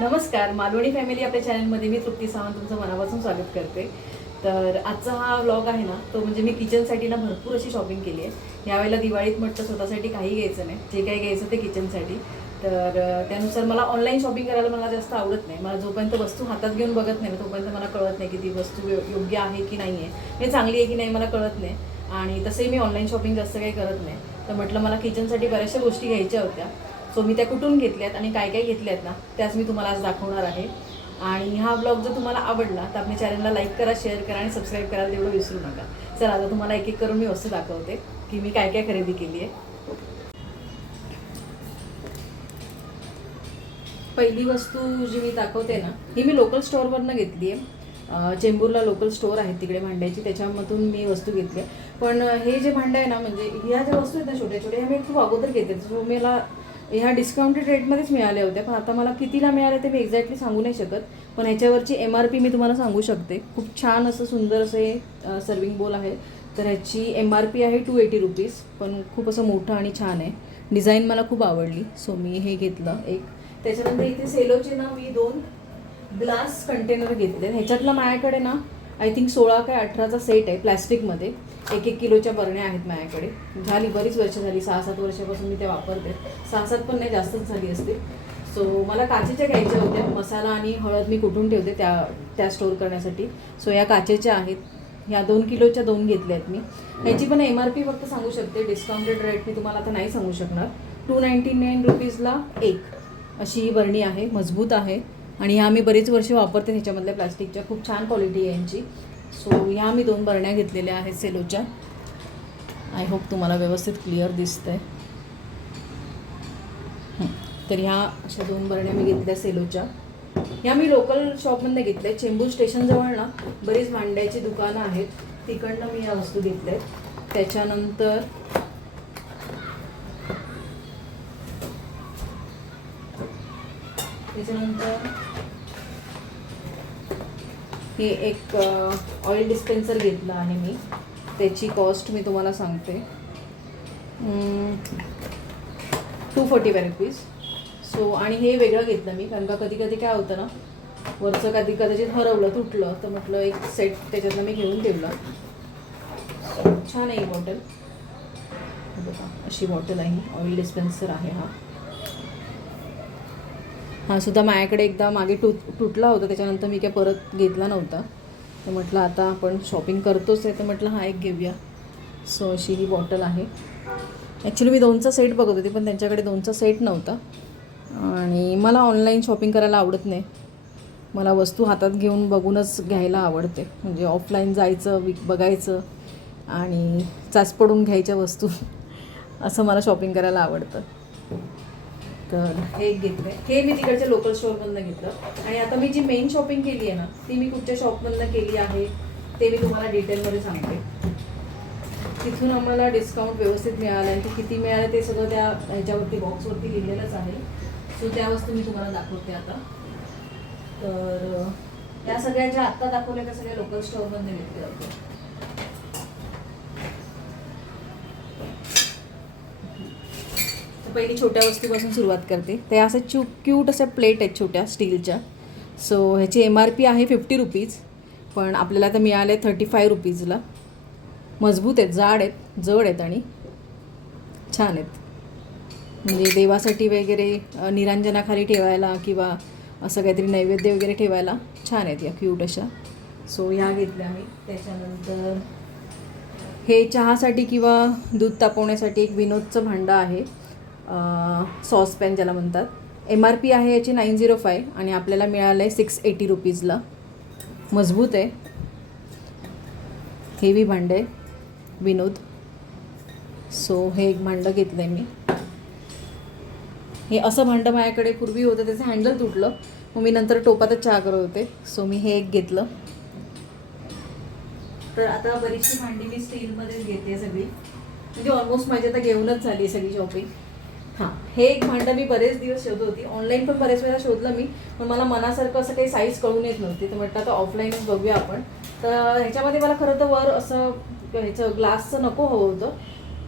नमस्कार मालवणी फॅमिली आपल्या चॅनलमध्ये मी तृप्ती सावंत तुमचं मनापासून स्वागत करते. तर आजचा हा व्लॉग आहे ना तो म्हणजे मी किचनसाठी ना भरपूर अशी शॉपिंग केली आहे. यावेळेला दिवाळीत म्हटलं स्वतःसाठी काही घ्यायचं नाही जे काही घ्यायचं ते किचनसाठी तर त्यानुसार मला ऑनलाईन शॉपिंग करायला मला जास्त आवडत नाही. मला जोपर्यंत वस्तू हातात घेऊन बघत नाही ना तोपर्यंत मला कळत नाही की ती वस्तू योग्य आहे की नाही आहे म्हणजे चांगली आहे की नाही मला कळत नाही. आणि तसंही मी ऑनलाईन शॉपिंग जास्त काही करत नाही. तर म्हटलं मला किचनसाठी बऱ्याचशा गोष्टी घ्यायच्या होत्या. सो मी त्या कुठून घेतल्यात आणि काय काय घेतल्यात ना त्याच मी तुम्हाला आज दाखवणार आहे. आणि हा ब्लॉग जर तुम्हाला आवडला तर आपल्या चॅनलला लाईक करा शेअर करा आणि सबस्क्राईब करायला तेवढं विसरू नका. चला आता तुम्हाला एक एक करून मी वस्तू दाखवते की मी काय काय खरेदी केली आहे. पहिली वस्तू जी मी दाखवते ना ही मी लोकल स्टोअरवरनं घेतली आहे. चेंबूरला लोकल स्टोअर आहे तिकडे भांड्याची त्याच्यामधून मी वस्तू घेतली आहे. पण हे जे भांडं आहे ना म्हणजे ह्या ज्या वस्तू आहेत ना छोट्या छोट्या ह्या मी खूप अगोदर घेते सो मला ह्या डिस्काउंटेड रेटमध्येच मिळाल्या होत्या. पण आता मला कितीला मिळाल्या ते मी एक्झॅक्टली सांगू नाही शकत. पण ह्याच्यावरची एम आर पी मी तुम्हाला सांगू शकते. खूप छान असं सुंदर असं हे सर्विंग बोल आहे. तर ह्याची एम आर पी आहे टू एटी रुपीज पण खूप असं मोठं आणि छान आहे. डिझाईन मला खूप आवडली. सो मी हे घेतलं एक. त्याच्यानंतर इथे सेलोचे ना मी दोन ग्लास कंटेनर घेतले ह्याच्यातलं माझ्याकडे ना आय थिंक सोळा काय अठराचा सेट आहे प्लॅस्टिकमध्ये. एक एक किलोच्या बरण्या आहेत माझ्याकडे. झाली बरीच वर्ष झाली. सहा सात वर्षापासून मी ते वापरते. सहा सात पण नाही जास्तच झाली असते. सो मला काचेच्या घ्यायच्या होत्या. मसाला आणि हळद मी कुठून ठेवते त्या त्या स्टोअर करण्यासाठी. सो या काचेच्या आहेत. ह्या दोन किलोच्या दोन घेतल्या आहेत मी. ह्याची पण एम आर पी फक्त सांगू शकते. डिस्काउंटेड रेट मी तुम्हाला आता नाही सांगू शकणार. टू नाईन्टी नाईन रुपीजला एक. अशी ही बरणी आहे. मजबूत आहे. आणि ह्या मी बरीच वर्ष वापरते ह्याच्यामधल्या प्लास्टिकच्या. खूप छान क्वालिटी आहे यांची. सो ह्या मी दोन बरण्या घेतलेल्या आहेत सेलोच्या. आय होप तुम्हाला व्यवस्थित क्लिअर दिसतं आहे तर ह्या अशा दोन बरण्या मी घेतल्या सेलोच्या. ह्या मी लोकल शॉपमधनं घेतल्या. चेंबूर स्टेशनजवळ ना बरीच भांड्याची दुकानं आहेत. तिकडनं मी ह्या वस्तू घेतल्या आहेत त्याच्यानंतर त्याच्यानंतर हे एक ऑइल डिस्पेन्सर घेतलं आहे मी. त्याची कॉस्ट मी तुम्हाला सांगते. Two forty five rupees so आणि हे वेगळं घेतलं मी कारण का कधी कधी काय होतं ना वरचं कधी कदाचित हरवलं तुटलं तर म्हटलं एक सेट त्याच्यातनं मी घेऊन ठेवलं. छान आहे ही बॉटल बघा अशी बॉटल आहे ऑइल डिस्पेन्सर आहे हा. हा सुद्धा माझ्याकडे एकदा मागे तुट तुटला होता त्याच्यानंतर मी काय परत घेतला नव्हता. तर म्हटलं आता आपण शॉपिंग करतोच आहे तर म्हटलं हा एक घेऊया. सो अशी ही बॉटल आहे. ॲक्च्युली मी दोनचा सेट बघत होते पण त्यांच्याकडे दोनचा सेट नव्हता. आणि मला ऑनलाईन शॉपिंग करायला आवडत नाही. मला वस्तू हातात घेऊन बघूनच घ्यायला आवडते. म्हणजे ऑफलाईन जायचं विक बघायचं आणि चाच पडून घ्यायच्या वस्तू. असं मला शॉपिंग करायला आवडतं. तर हे एक घेतलं हे मी तिकडच्या लोकल स्टोअरमधनं घेतलं. आणि आता मी जी मेन शॉपिंग केली आहे ना ती मी कुठच्या शॉपमधनं केली आहे ते मी तुम्हाला डिटेलमध्ये सांगते. तिथून आम्हाला डिस्काउंट व्यवस्थित मिळालं आणि ते किती मिळालं ते सगळं त्या ह्याच्यावरती बॉक्सवरती लिहिलेलंच आहे. सो त्या वस्तू मी तुम्हाला दाखवते आता. तर त्या सगळ्या ज्या आत्ता दाखवल्या त्या सगळ्या लोकल स्टोअरमधनं घेतल्या होत्या. पहिली छोट्या वस्तूपासून सुरुवात करते. ते असं चू क्यूट अशा प्लेट आहेत छोट्या स्टीलच्या सो ह्याची एम आर पी आहे फिफ्टी रुपीज पण आपल्याला आता मिळाले थर्टी फाय रुपीजला मजबूत आहेत जाड आहेत जड आहेत आणि छान आहेत. म्हणजे देवासाठी वगैरे निरांजनाखाली ठेवायला किंवा असं काहीतरी नैवेद्य वगैरे ठेवायला छान आहेत या क्यूट अशा. सो ह्या घेतल्या मी. त्याच्यानंतर हे चहासाठी किंवा दूध तापवण्यासाठी एक विनोदचं भांडं आहे. सॉसपॅन ज्याला म्हणतात. एम आर पी आहे याची नाईन झिरो फाय आणि आपल्याला मिळालं आहे सिक्स एटी रुपीजला. मजबूत आहे. हेवी भांडं आहे. विनोद. सो हे एक भांडं घेतलं आहे मी. हे असं भांडं माझ्याकडे पूर्वी होतं त्याचं हँडल तुटलं. मग मी नंतर टोपातच चहा करत होते. सो मी हे एक घेतलं. तर आता बरीचशी भांडी मी स्टीलमध्येच घेते सगळी. म्हणजे ऑलमोस्ट माझी आता घेऊनच झाली सगळी शॉपिंग हां हे एक भांडं मी बरेच दिवस शोधत होती. ऑनलाईन पण बरेच वेळा शोधलं मी पण मला मनासारखं असं काही साईज कळून येत नव्हती. तर म्हटलं आता ऑफलाईनच बघूया आपण. तर ह्याच्यामध्ये मला खरं तर वर असं ह्याचं ग्लासचं नको हवं होतं.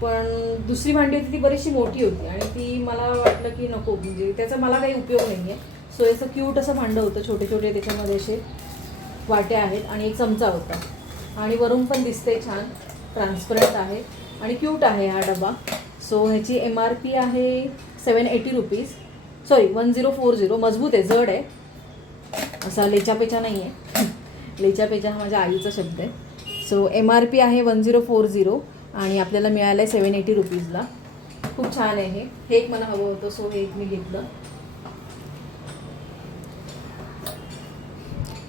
पण दुसरी भांडी होती ती बरीचशी मोठी होती आणि ती मला वाटलं की नको. म्हणजे त्याचा मला काही उपयोग नाही आहे सो याचं क्यूट असं भांडं होतं. छोटे छोटे त्याच्यामध्ये असे वाट्या आहेत आणि एक चमचा होता. आणि वरून पण दिसते छान. ट्रान्सपरंट आहे. आणि क्यूट आहे हा डबा. सो ह्याची एम आर पी आहे seven eighty rupees sorry one zero four zero मजबूत आहे जड आहे. असा लेचापेचा नाही आहे लेचापेचा हा माझ्या आईचा शब्द आहे. सो एम आर पी आहे वन झिरो फोर झिरो आणि आपल्याला मिळालं आहे सेवन एटी रुपीजला खूप छान आहे हे. हे एक मला हवं होतं सो हे एक मी घेतलं.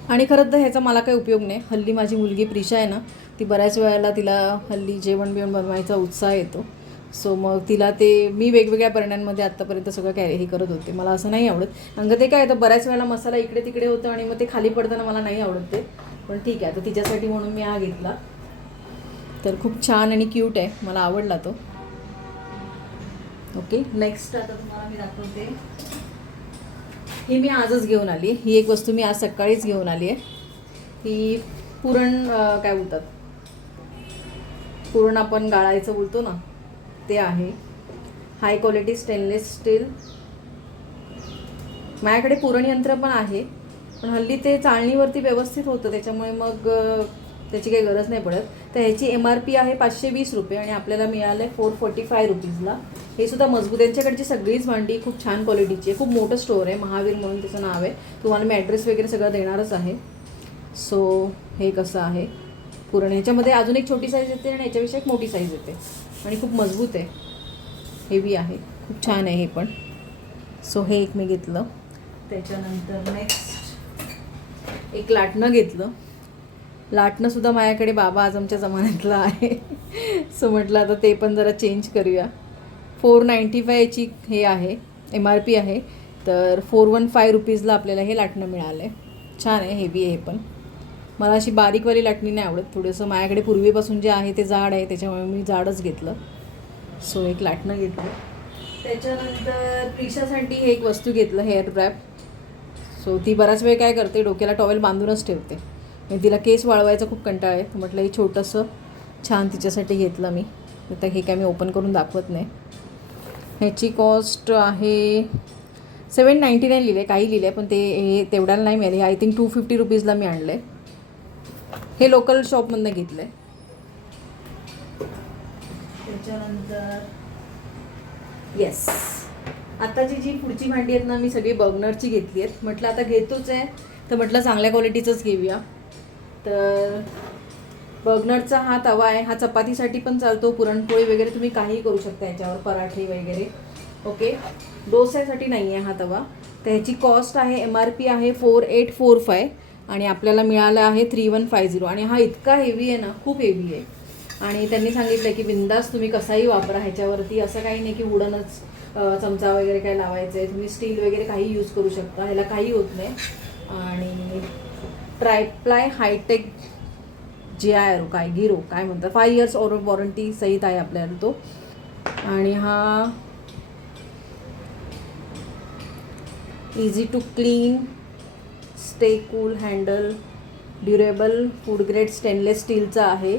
आणि खरं तर ह्याचा मला काही उपयोग नाही. हल्ली माझी मुलगी प्रिशा आहे ना ती बऱ्याच वेळेला तिला हल्ली जेवण बिवण बनवायचा उत्साह येतो. सो मग तिला ते मी वेगवेगळ्या बरण्यांमध्ये आत्तापर्यंत सगळं कॅरी हे करत होते. मला असं नाही आवडत. अंग ते काय तर बऱ्याच वेळेला मसाला इकडे तिकडे होतं आणि मग ते खाली पडताना मला नाही आवडत ते. पण ठीक आहे तर तिच्यासाठी म्हणून मी हा घेतला. तर खूप छान आणि क्यूट आहे. मला आवडला तो. ओके नेक्स्ट आता तुम्हाला मी दाखवते. ही मी आजच घेऊन आली. ही एक वस्तू मी आज सकाळीच घेऊन आली आहे. ती पुरण काय बोलतात? पुरण आपण गाळायचं बोलतो ना. ते आहे. हाय क्वालिटी स्टेनलेस स्टील माझ्याकडे पुरणयंत्र पण आहे पण हल्ली ते चाळणीवरती व्यवस्थित होतं त्याच्यामुळे मग त्याची काही गरज नाही पडत. तर ह्याची एम आर पी आहे पाचशे वीस रुपये आणि आपल्याला मिळालं आहे फोर फोर्टी फाय रुपीजला. हे सुद्धा मजबूत यांच्याकडची सगळीच भांडी खूप छान क्वालिटीची आहे. खूप मोठं स्टोअर आहे. महावीर म्हणून त्याचं नाव आहे. तुम्हाला मी ॲड्रेस वगैरे सगळं देणारच आहे. सो हे कसं आहे? पुरण ह्याच्यामध्ये अजून एक छोटी साईज येते आणि ह्याच्यापेक्षा एक मोठी साईज येते. आणि खूप मजबूत आहे. हेवी आहे. खूप छान आहे हे पण. सो हे एक मी घेतलं. त्याच्यानंतर नेक्स्ट एक लाटणं घेतलं. लाटणंसुद्धा माझ्याकडे बाबा आजमच्या जमान्यातलं आहे. सो म्हटलं आता ते पण जरा चेंज करूया. फोर नाईंटी फायची हे आहे. एम आर पी आहे. तर फोर वन फाय रुपीजला आपल्याला हे लाटणं मिळालं आहे छान आहे हेवी आहे हे पण. मला अशी बारीकवाली लाटणी नाही आवडत. थोडंसं माझ्याकडे पूर्वीपासून जे आहे ते जाड आहे त्याच्यामुळे मी जाडच घेतलं. सो एक लाटणं घेतलं. त्याच्यानंतर प्रिशासाठी हे एक वस्तू घेतलं हेअर रॅप सो ती बराच वेळ काय करते डोक्याला टॉवेल बांधूनच ठेवते. मी तिला केस वाळवायचा खूप कंटाळा आहे म्हटलं हे छोटंसं छान तिच्यासाठी घेतलं मी. आता हे काय मी ओपन करून दाखवत नाही. ह्याची कॉस्ट आहे सेवन नाईंटी नाईन लिहिले काही लिहिले पण ते तेवढ्याला नाही मिळाले. आय थिंक टू फिफ्टी रुपीजला मी आणलं आहे हे लोकल शॉपमधनं घेतलं आहे त्याच्यानंतर येस आताची जी पुढची भांडी आहेत ना मी सगळी बर्नरची घेतली आहेत. म्हटलं आता घेतोच आहे. तर म्हटलं चांगल्या क्वालिटीचंच घेऊया. तर बर्नरचा हा तवा आहे. हा चपातीसाठी पण चालतो. पुरणपोळी वगैरे तुम्ही काहीही करू शकता याच्यावर पराठे वगैरे. ओके डोस्यासाठी नाही आहे हा तवा. तर ह्याची कॉस्ट आहे एम आर पी आहे फोर एट फोर फाय आणि आपल्याला मिळाला आहे थ्री वन फाय झिरो. आणि हा इतका हेवी आहे ना खूप हेवी आहे. आणि त्यांनी सांगितलं की बिंदास तुम्ही कसाही वापरा ह्याच्यावरती. असं काही नाही की वुडनच चमचा वगैरे काय लावायचं आहे तुम्ही स्टील वगैरे काही यूज करू शकता. ह्याला काही होत नाही. आणि ट्रायप्लाय हायटेक जे आय काय गिरो काय म्हणतात? फाय इयर्स ऑर वॉरंटी सहित आहे आपल्याला तो. आणि हा easy to clean stay cool handle durable food grade stainless स्टीलचा आहे.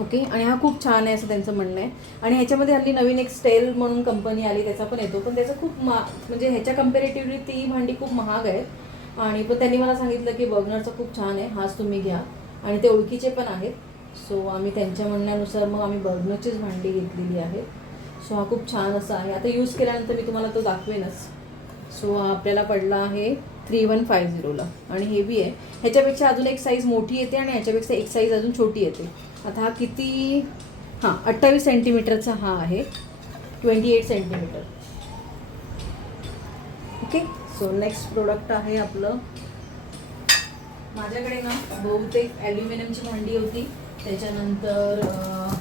ओके आणि हा खूप छान आहे असं त्यांचं म्हणणं आहे. आणि ह्याच्यामध्ये हल्ली नवीन एक स्टेल म्हणून कंपनी आली त्याचा पण येतो. पण त्याचा खूप मा म्हणजे ह्याच्या कम्पेरेटिव्हली ती भांडी खूप महाग आहे आणि पण त्यांनी मला सांगितलं की बर्नरचं खूप छान आहे हाच तुम्ही घ्या. आणि ते ओळखीचे पण आहेत. सो आम्ही त्यांच्या म्हणण्यानुसार मग आम्ही बर्गनरचीच भांडी घेतलेली आहे सो हा खूप छान असा आहे. आता यूज केल्यानंतर मी तुम्हाला तो दाखवेनच. सो हा आपल्याला पडला आहे थ्री वन फाय झिरोला. आणि हेवी आहे. ह्याच्यापेक्षा अजून एक साईज मोठी येते आणि ह्याच्यापेक्षा एक साईज अजून छोटी येते. आता हा किती? हां अठ्ठावीस सेंटीमीटरचा हा आहे. Twenty eight centimetre okay so next product आहे आपलं. माझ्याकडे ना बहुतेक ॲल्युमिनियमची भांडी होती. त्याच्यानंतर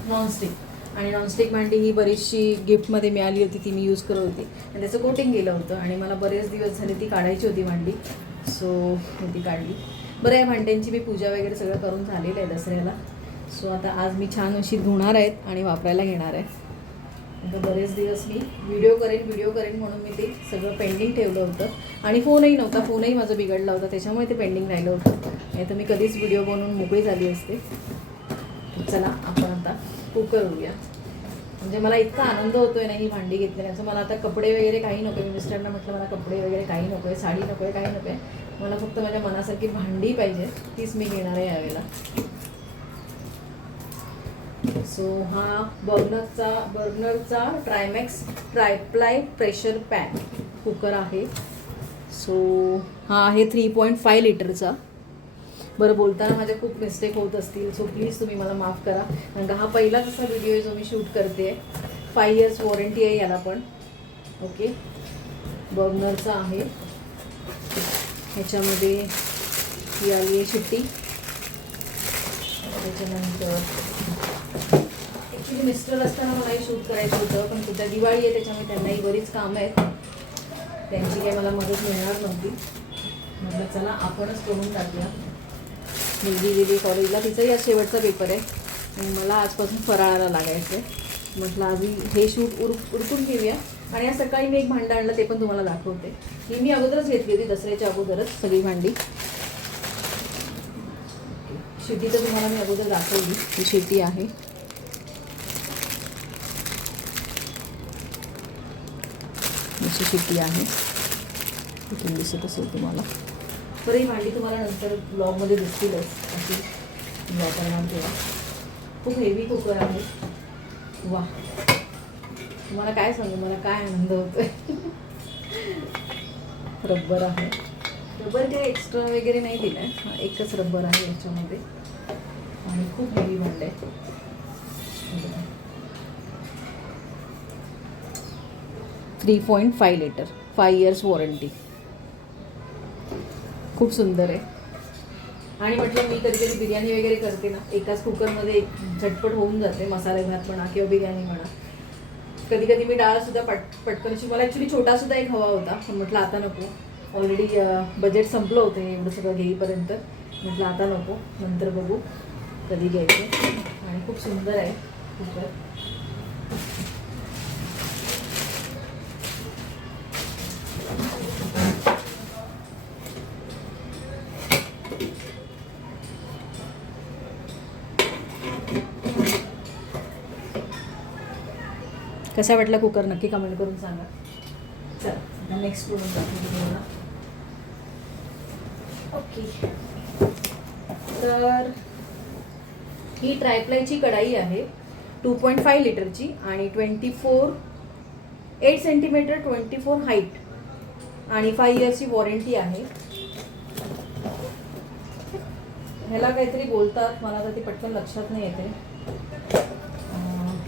नॉनस्टिक आणि नॉनस्टिक भांडी ही बरीचशी गिफ्टमध्ये मिळाली होती ती मी यूज करत होती. आणि त्याचं कोटिंग गेलं होतं. आणि मला बरेच दिवस झाले ती काढायची होती भांडी. सो मी ती काढली. बरं या भांड्यांची मी पूजा वगैरे सगळं करून झालेलं आहे दसऱ्याला. सो आता आज मी छान अशी धुणार आहेत आणि वापरायला घेणार आहे. आता बरेच दिवस मी व्हिडिओ करेन व्हिडिओ करेन म्हणून मी ते सगळं पेंडिंग ठेवलं होतं. आणि फोनही नव्हता फोनही माझा बिघडला होता. त्याच्यामुळे ते पेंडिंग राहिलं होतं. नाही तर मी कधीच व्हिडिओ बनवून मोकळी झाली असते. चला आपण आता कुकर होऊया म्हणजे मला इतका आनंद होतोय ना ही भांडी घेतल्याने असं मला आता कपडे वगैरे काही नको मी मिस्टरांना म्हटलं मला कपडे वगैरे काही नको आहे साडी नको आहे काही नको आहे मला फक्त माझ्या मनासारखी भांडी पाहिजे तीच मी घेणार आहे यावेळेला. सो हा बर्नरचा बर्नरचा Trimax triply pressure pan cooker आहे. सो हा आहे थ्री पॉईंट फाय लिटरचा बरं बोलताना माझ्या खूप मिस्टेक होत असतील सो प्लीज तुम्ही मला माफ करा. कारण का हा पहिलाच असा व्हिडिओ आहे जो मी शूट करते फाय इयर्स वॉरंटी आहे याला पण. ओके बर्नरचा आहे. ह्याच्यामध्ये ही आली आहे शिट्टी. त्याच्यानंतर ॲक्च्युली मिस्टर असताना मला हे शूट करायचं होतं पण सध्या दिवाळी आहे त्याच्यामुळे त्यांनाही बरीच कामं आहेत. त्यांची काही मला मदत मिळणार नव्हती. म्हटलं चला आपणच करून टाकूया. मुलगी गेली कॉलेजला तिचाही आज शेवटचा पेपर आहे. मला आजपासून फराळाला लागायचं आहे म्हटलं आधी हे शूट उर उरकून घेऊया. आणि आज सकाळी मी एक भांडं आणलं ते पण तुम्हाला दाखवते. ही मी अगोदरच घेतली होती दसऱ्याच्या अगोदरच सगळी भांडी. शेती तर तुम्हाला मी अगोदर दाखवली. ही शेती आहे. अशी शेती आहे. दिसत असेल तुम्हाला. तर ही भांडी तुम्हाला नंतर ब्लॉगमध्ये दिसतीलच. अशी ब्लॉग करणार तेव्हा. खूप हेवी कुकर आहे. वा. तुम्हाला काय सांगू? मला काय आनंद होतोय. रब्बर आहे. रबर काही एक्स्ट्रा वगैरे नाही दिलं आहे हा एकच रब्बर आहे याच्यामध्ये. आणि खूप हेवी भांडं आहे three point five litre five years warranty खूप सुंदर आहे. आणि म्हटलं मी कधी कधी बिर्याणी वगैरे करते ना एकाच कुकरमध्ये एक झटपट होऊन जाते मसाले भात म्हणा किंवा बिर्याणी म्हणा. कधी कधी मी डाळसुद्धा पट पटकनशी मला ॲक्च्युली छोटासुद्धा एक हवा होता पण म्हटलं आता नको. ऑलरेडी बजेट संपलं होतं एवढं सगळं घेईपर्यंत. म्हटलं आता नको नंतर बघू कधी घ्यायचं. आणि खूप सुंदर आहे कुकर. कसा वाटला कुकर? नक्की कमेंट करून सांगा. चला नेक्स्ट प्रोडक्ट दाखवते ओके. तर ही ट्रायप्लायची कढाई आहे टू पॉईंट फाय लिटरची आणि twenty four eight centimetre twenty four height आणि फाय इयर्सची वॉरंटी आहे. ह्याला काहीतरी बोलतात मला आता ते पटकन लक्षात नाही येते.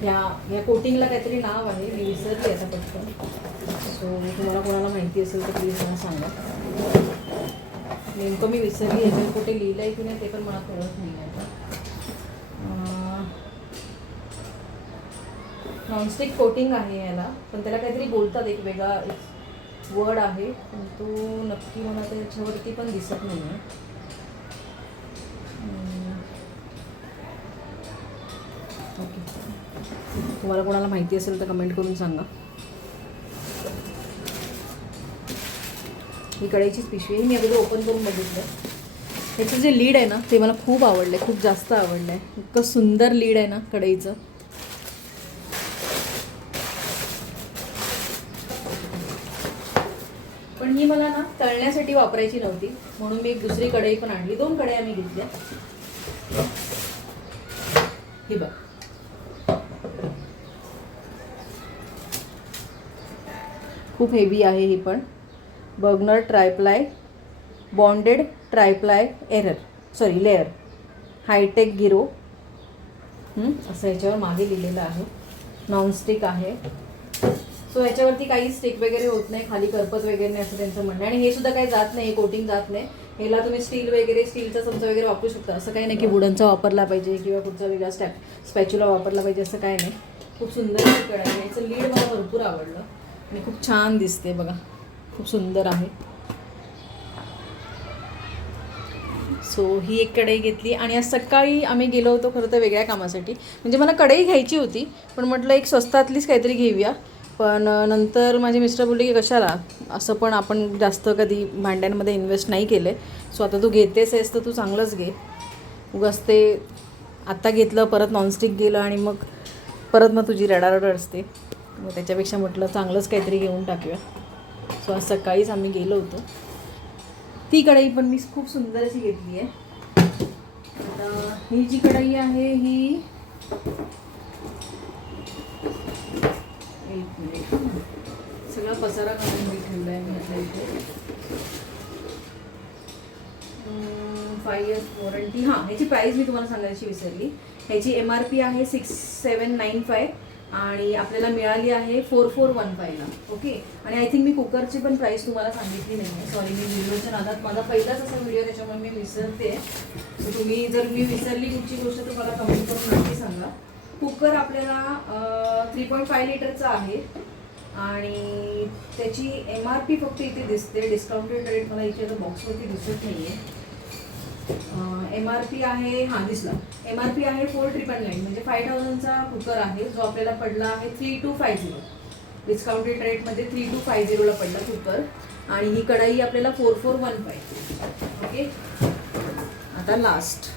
ह्या ह्या कोटिंगला काहीतरी नाव आहे मी विसरली आता पटकन सो तुम्हाला कोणाला माहिती असेल तर प्लीज मला सांगा. नेमकं मी विसरली याच्यावर कुठे लिहिलं आहे की नाही ते पण मला कळत नाही आहे नॉनस्टिक कोटिंग आहे याला पण त्याला काहीतरी बोलतात एक वेगळा एक वर्ड आहे पण तो नक्की मला त्याच्यावरती पण दिसत नाही आहे तुम्हाला कोणाला माहिती असेल तर कमेंट करून सांगा. ही कढईचीच पिशवी मी अगदी ओपन करून बघितलं. ह्याचं जे लीड आहे ना ते मला खूप आवडलं आहे खूप जास्त आवडलं आहे इतकं सुंदर लीड आहे ना कढईचं. पण ही मला ना तळण्यासाठी वापरायची नव्हती. म्हणून मी एक दुसरी कढई पण आणली. दोन कढई आम्ही घेतल्या. ही बघ. खूप हेवी आहे ही पण. Bergner triply bonded triply error. Sorry layer high tech गिरो असं याच्यावर मागे लिहिलेलं आहे. नॉनस्टिक आहे. सो याच्यावरती काही स्टिक वगैरे होत नाही. खाली करपत वगैरे नाही असं त्यांचं म्हणणं आणि हे सुद्धा काही जात नाही कोटिंग जात नाही. ह्याला तुम्ही स्टील वगैरे स्टीलचा चमचा वगैरे वापरू शकता. असं काही नाही की वुडनचा वापरला पाहिजे किंवा कुठचा वेगळा स्टॅप स्पॅच्युला वापरला पाहिजे असं काही नाही. खूप सुंदर आहे याचं लीड मला भरपूर आवडलं. आणि खूप छान दिसते बघा. खूप सुंदर आहे. सो ही एक कढई घेतली आणि आज सकाळी आम्ही गेलो होतो खरं तर वेगळ्या कामासाठी. म्हणजे मला कढई घ्यायची होती पण म्हटलं एक स्वस्तातलीच काहीतरी घेऊया. पण नंतर माझे मिस्टर बोलले की कशाला? असं पण आपण जास्त कधी भांड्यांमध्ये इन्व्हेस्ट नाही केले. सो आता तू घेतेस आहेस तर तू चांगलंच घे. उगाच ते आत्ता घेतलं परत नॉनस्टिक गेलं आणि मग परत मग तुझी रडारड असते. मग त्याच्यापेक्षा म्हटलं चांगलंच काहीतरी घेऊन टाकूया. सो आज सकाळीच आम्ही गेलो होतो. ती कढई पण मी खूप सुंदर अशी घेतली आहे आता ही जी कढई आहे ही एक मिनिट. सगळा पसारा घालून मी ठेवला आहे मी आता इथे. फाय इयर्स वॉरंटी हां ह्याची प्राईस मी तुम्हाला सांगायची विसरली. ह्याची एम आर पी आहे सिक्स सेवन नाईन फाय आणि आपल्याला मिळाली आहे फोर फोर वन फायला ओके? आणि आय थिंक मी कुकरची पण प्राईस तुम्हाला सांगितली नाही आहे सॉरी मी व्हिडिओच्या नादात माझा पहिलाच असा व्हिडिओ त्याच्यामुळे मी विसरते. तुम्ही जर मी विसरली कुठची गोष्ट तर मला कमेंट करून नक्की सांगा. कुकर आपल्याला थ्री पॉईंट फाय लिटरचा आहे. आणि त्याची एम आर पी फक्त इथे दिसते डिस्काउंटेड रेट मला इथे बॉक्सवरती दिसत नाही आहे एम आर पी आहे हा दिसला. एम आर पी आहे फोर ट्रिपल नाईन म्हणजे फाय थाउजंडचा कुकर आहे जो आपल्याला पडला आहे three two five zero discounted रेटमध्ये थ्री टू फाय झिरोला पडला कुकर आणि ही कढाई आपल्याला four four one five okay आता लास्ट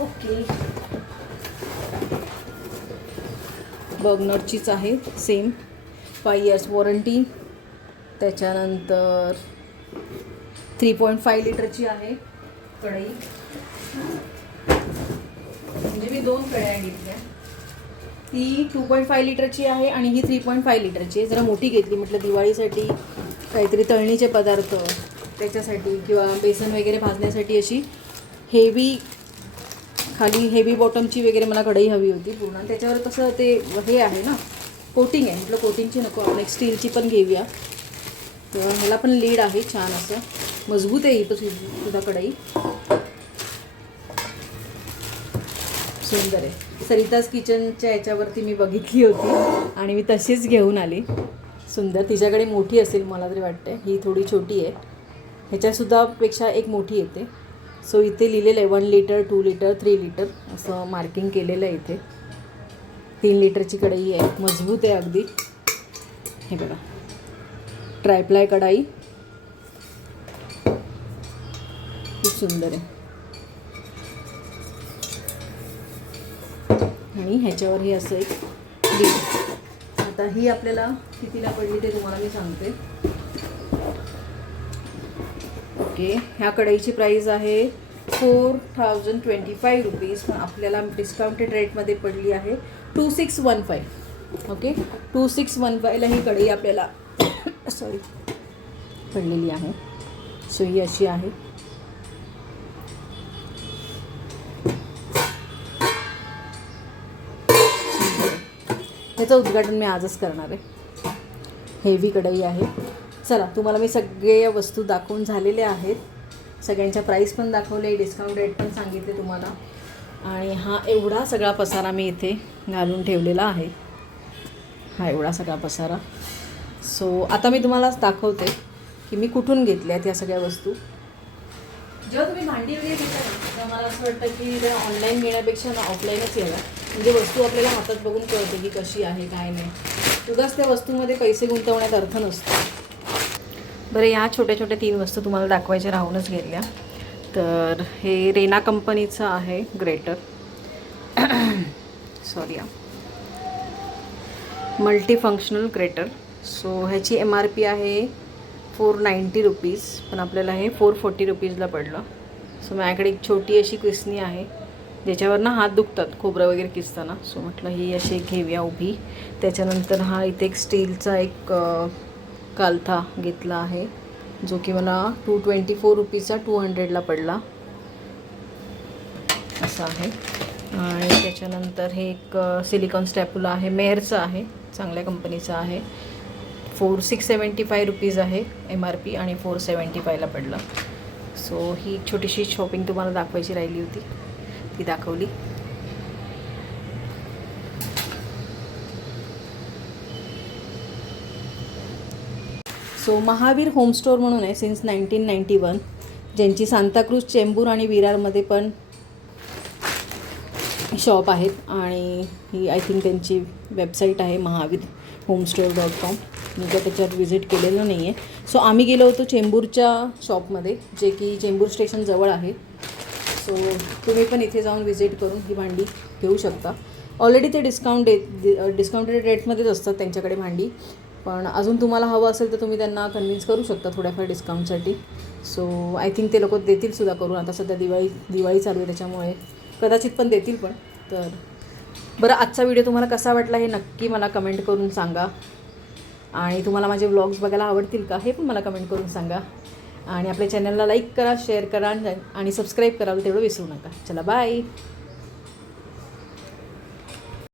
ओके बर्गनरचीच आहे सेम फाय इयर्स वॉरंटी त्याच्यानंतर थ्री पॉईंट फाय लिटरची आहे कढई. म्हणजे मी दोन कढया घेतल्या. ती टू पॉईंट फाय लिटरची आहे आणि ही थ्री पॉईंट फाय लिटरची आहे. जरा मोठी घेतली म्हटलं दिवाळीसाठी काहीतरी तळणीचे पदार्थ त्याच्यासाठी किंवा बेसन वगैरे भाजण्यासाठी अशी हेवी खाली हेवी बॉटमची वगैरे मला कढई हवी होती पूर्ण. त्याच्यावर तसं ते हे आहे ना कोटिंग आहे. म्हटलं कोटिंगची नको आपण एक स्टीलची पण घेऊया. तेव्हा ह्याला पण लीड आहे छान असं. मजबूत आहे इथं सुद्धा कढई. सुंदर आहे. सरिताज किचनच्या याच्यावरती मी बघितली होती आणि मी तशीच घेऊन आली. सुंदर तिच्याकडे मोठी असेल मला तरी वाटते ही थोडी छोटी आहे. ह्याच्यासुद्धा पेक्षा एक मोठी येते. सो इथे लिहिलेलं आहे one litre two litre three litre असं मार्किंग केलेलं आहे इथे. तीन लिटरची कढई आहे. मजबूत आहे अगदी. हे बघा. ट्रायप्लाय कढाई. खूप सुंदर आहे. आणि ह्याच्यावर हे असं एक लीड आता ही आपल्याला कितीला पडली ते तुम्हाला मी सांगते. ओके ह्या कढईची प्राईस आहे four thousand twenty five rupees पण आपल्याला डिस्काउंटेड रेटमध्ये पडली आहे two six one five okay two six one फायला ही कढई आपल्याला सॉरी पडलेली आहे. सो ही अशी आहे. ह्याचं उद्घाटन मी आजच करणार आहे. हेवी कढई आहे. चला तुम्हाला मी सगळे वस्तू दाखवून झालेल्या आहेत. सगळ्यांच्या प्राईस पण दाखवले डिस्काउंट रेट पण सांगितले तुम्हाला. आणि हा एवढा सगळा पसारा मी इथे घालून ठेवलेला आहे. हा एवढा सगळा पसारा. सो आता मी तुम्हाला दाखवते की मी कुठून घेतल्या आहेत या सगळ्या वस्तू. जेव्हा तुम्ही भांडी वगैरे घेता तेव्हा मला असं वाटतं की ऑनलाईन घेण्यापेक्षा ना ऑफलाईनच येणार. म्हणजे वस्तू आपल्याला हातात बघून कळते की कशी आहे काय नाही. उगाच त्या वस्तूमध्ये पैसे गुंतवण्यात अर्थ नसतो. बरं ह्या छोट्या छोट्या तीन वस्तू तुम्हाला दाखवायच्या राहूनच गेल्या. तर हे रेना कंपनीचं आहे grater. Sorry multifunctional grater. So ह्याची एम आर पी आहे फोर नाईंटी रुपीज पण आपल्याला हे फोर फोर्टी रुपीजला पडलं. सो माझ्याकडे एक छोटी अशी क्रिसनी आहे. ज्याच्यावर ना हात दुखतात खोबरं वगैरे किसताना. सो म्हटलं ही अशी एक घेऊया उभी. त्याच्यानंतर हा इथे एक स्टीलचा एक कालथा घेतला आहे जो की मला टू ट्वेंटी फोर रुपीजचा टू हंड्रेडला पडला. असं आहे. आणि त्याच्यानंतर हे एक सिलिकॉन स्टॅपुला आहे मेअरचं आहे चांगल्या कंपनीचं आहे. Four six seventy five rupees आहे एम आर पी आणि फोर सेवन्टी फायला पडलं. सो ही छोटीशी शॉपिंग तुम्हाला दाखवायची राहिली होती. ती दाखवली. सो महावीर होमस्टोर म्हणून आहे सिन्स नाईन्टीन नाईन्टी वन ज्यांची सांताक्रूज चेंबूर आणि विरारमध्ये पण शॉप आहेत आणि ही आय थिंक त्यांची वेबसाईट आहे महावीर होमस्टोर डॉट कॉम मी काय त्याच्यावर व्हिजिट केलेलं नाही आहे सो आम्ही गेलो होतो चेंबूरच्या शॉपमध्ये जे की चेंबूर स्टेशन जवळ आहे. सो तुम्ही पण इथे जाऊन व्हिजिट करून ही भांडी घेऊ शकता. ऑलरेडी ते डिस्काउंट देत डिस्काउंटेड रेटमध्येच असतात त्यांच्याकडे भांडी. पण अजून तुम्हाला हवं असेल तर तुम्ही त्यांना कन्व्हिन्स करू शकता थोड्याफार डिस्काउंटसाठी सो आय थिंक ते लोक देतील सुद्धा करून. आता सध्या दिवाळी दिवाळी चालू आहे त्याच्यामुळे कदाचित पण देतील पण. तर बरं आजचा व्हिडिओ तुम्हाला कसा वाटला हे नक्की मला कमेंट करून सांगा. आणि तुम्हाला माझे व्लॉग्स बघायला आवडतील का हे पण मला कमेंट करून सांगा. आणि आपल्या चॅनलला लाईक करा शेअर करा आणि सबस्क्राईब कराल तेवढं विसरू नका. चला बाय